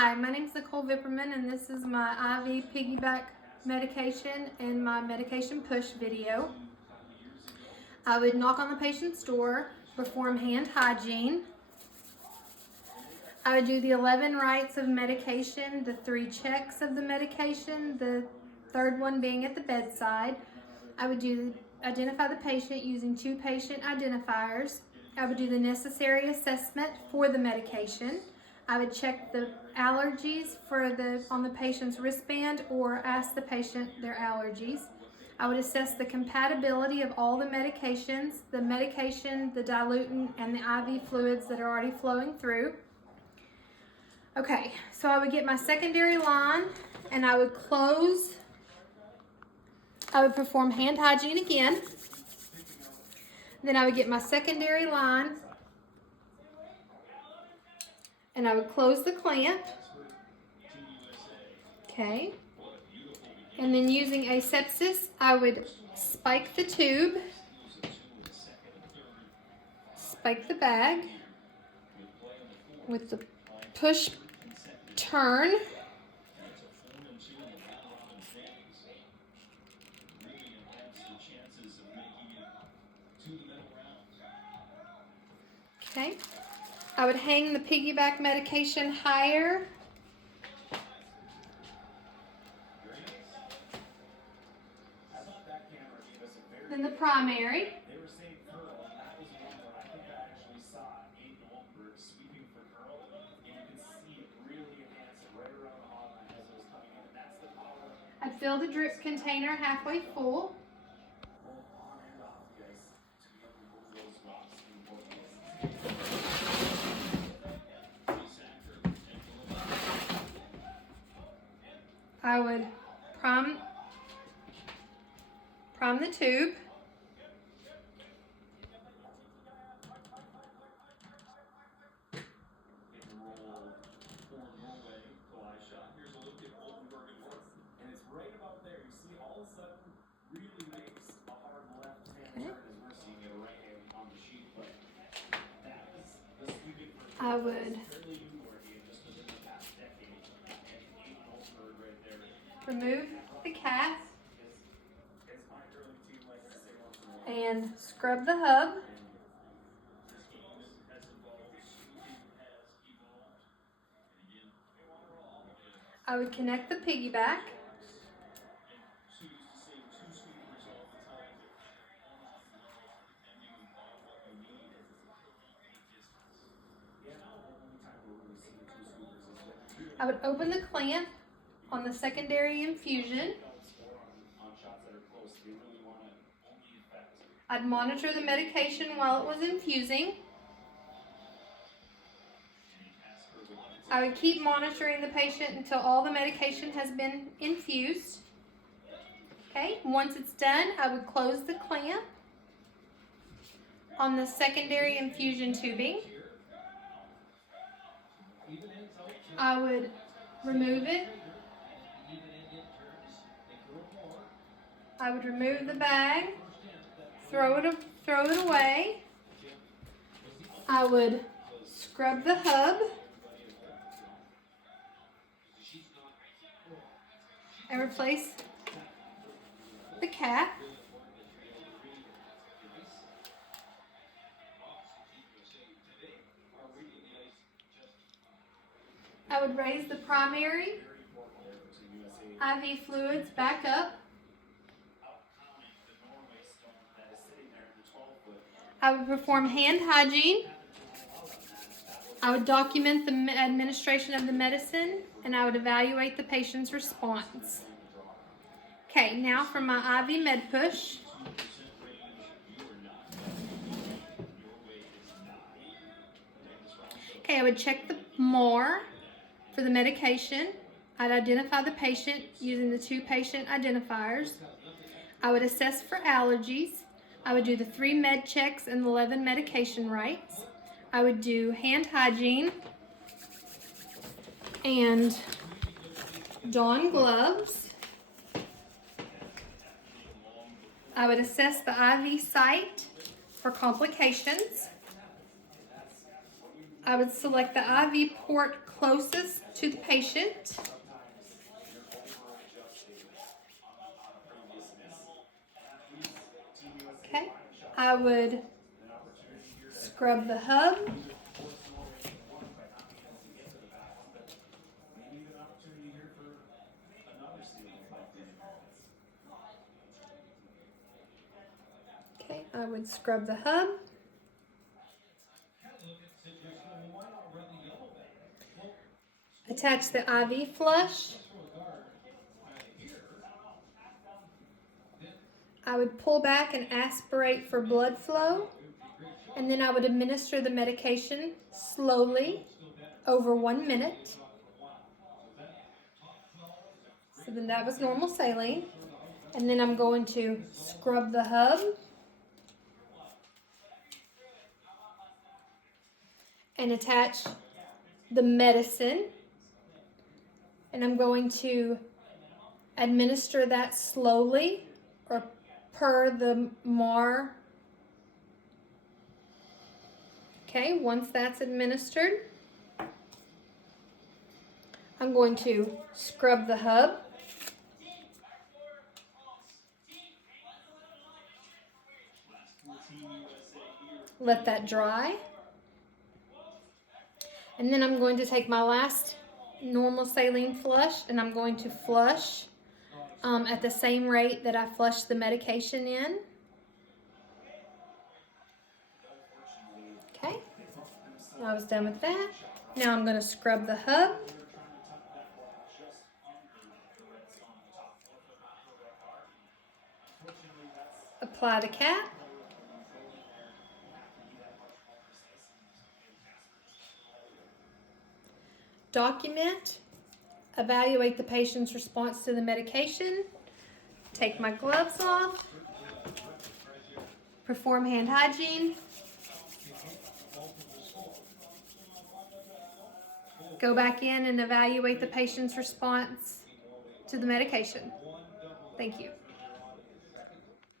Hi, my name is Nicole Vipperman, and this is my IV piggyback medication and my medication push video. I would knock on the patient's door, perform hand hygiene. I would do the 11 rites of medication, the 3 checks of the medication, the third one being at the bedside. I would identify the patient using 2 patient identifiers. I would do the necessary assessment for the medication. I would check the allergies on the patient's wristband or ask the patient their allergies. I would assess the compatibility of all the medications, the medication, the diluent, and the IV fluids that are already flowing through. Okay, so I would get my secondary line and I would perform hand hygiene again. Then I would get my secondary line and I would close the clamp. Okay. And then using asepsis, I would spike the tube, spike the bag with the push turn. Okay. I would hang the piggyback medication higher than the primary. I fill the drip container halfway full. I would prime the tube. I would remove the cap and scrub the hub. I would connect the piggyback. I would open the clamp on the secondary infusion. I'd monitor the medication while it was infusing. I would keep monitoring the patient until all the medication has been infused. Okay, once it's done, I would close the clamp on the secondary infusion tubing. I would remove it. I would remove the bag, throw it away. I would scrub the hub and replace the cap. I would raise the primary IV fluids back up. I would perform hand hygiene. I would document the administration of the medicine, and I would evaluate the patient's response. Okay, now for my IV med push. Okay, I would check the MAR for the medication. I'd identify the patient using the 2 patient identifiers. I would assess for allergies. I would do the 3 med checks and the 11 medication rites. I would do hand hygiene and don gloves. I would assess the IV site for complications. I would select the IV port closest to the patient. Okay, I would scrub the hub. Okay, I would scrub the hub. Attach the IV flush. I would pull back and aspirate for blood flow, and then I would administer the medication slowly over 1 minute. So then that was normal saline. And then I'm going to scrub the hub and attach the medicine. And I'm going to administer that slowly or per the MAR. Okay, once that's administered, I'm going to scrub the hub. Let that dry. And then I'm going to take my last normal saline flush and I'm going to flush at the same rate that I flushed the medication in. Okay, I was done with that. Now I'm going to scrub the hub. Apply the cap. Document. Evaluate the patient's response to the medication. Take my gloves off. Perform hand hygiene. Go back in and evaluate the patient's response to the medication. Thank you.